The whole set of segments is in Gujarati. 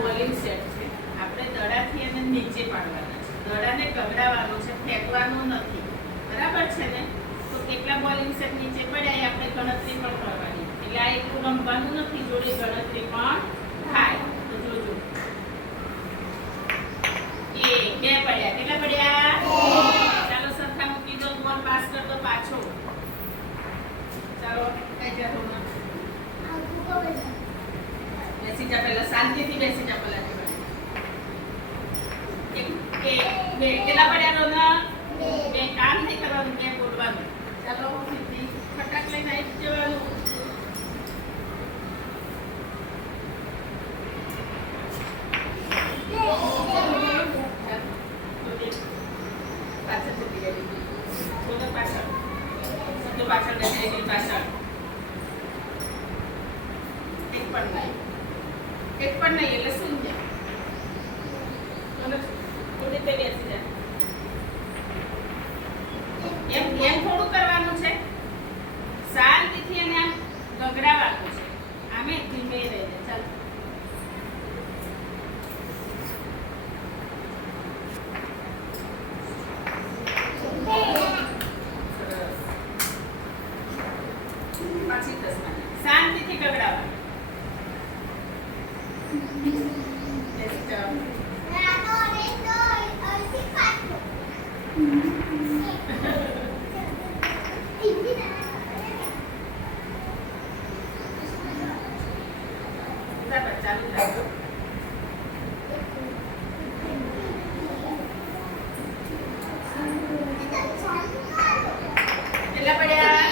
બોલિંગ સેટ છે. આપણે દડાથી એને નીચે પાડવાના છે. દડાને ગગડાવવાનો છે, ફેંકવાનો નથી. બરાબર છે ને? તો કેટલા બોલિંગ સેટ નીચે પડ્યા એ આપણે ગણતરી પણ કરવાની. એટલે આ એટલું રમવાનું નથી, જોડે ગણતરી પણ થાય. તો જોજો. 1 2 પડ્યા. કેટલા પડ્યા? 2. ચાલો સરખા મૂકી દો. બોલ પાસ કર દો પાછો. ચાલો કઈ જાતો ના. બેસી જા, પહેલા શાંતિથી બેસી જા. પહેલા 1 2 કેટલા પડ્યા રોના? 2. કામ નહીં કરવાનું, 2 બોલવાનું. ચાલો સીધી ફટાક લઈને આવી જવાનું. પાછળ જતી રહી. પાછળ પાછળ બેસી ગઈ. પાછળ એક પણ નહીં એટલે શૂન્ય. થોડી તે બેસી જાય. એમ થોડું કરવાનું છે. શાંતિથી એને આમ ગગડાવવાનું છે. આમે ધીમે રહીને. ચાલો પાછી તસમાં શાંતિથી ગગડાવવાનું. ચાલુ રાખો. કેટલા પડ્યા?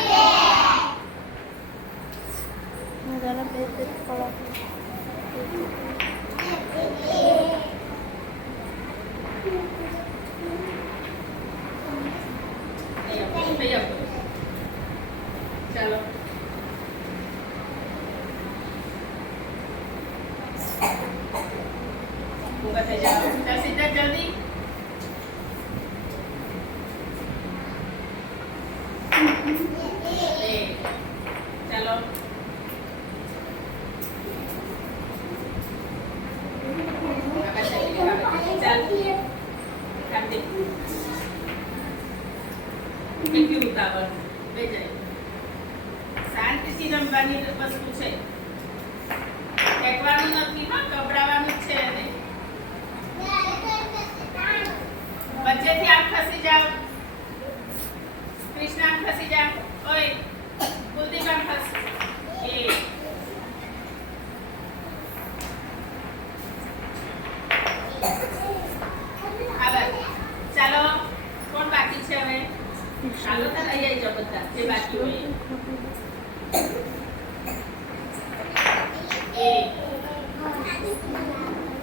ચાલો ऊपर से जाओ. चल सिद्धार्थ जल्दी. चलो કેટલી ઉતાવળ બે જાય. શાંતિથી રમવાની વસ્તુ છે. ફેંકવાનું નથી, હા ગભરાવાનું જ છે. એને વચ્ચેથી આમ ખસી જાઓ. કૃષ્ણ આમ ખસી જાઓ. ઓય કુલદીપ આમ ખસ. ચાલો કોણ બાકી છે હવે? ચાલો તો લઈ આવી જાઓ બધા જે બાકી હોય.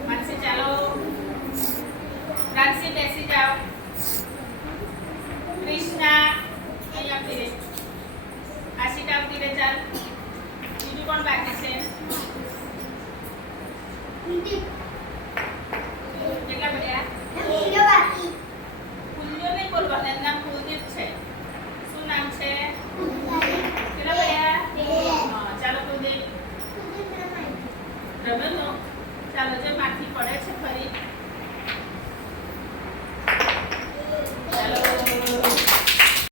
માનસી ચાલો. રાક્ષી બેસી જાઓ. કૃષ્ણા અહીંયા આવતી રે. આશિકા આવતી રે. ચાલ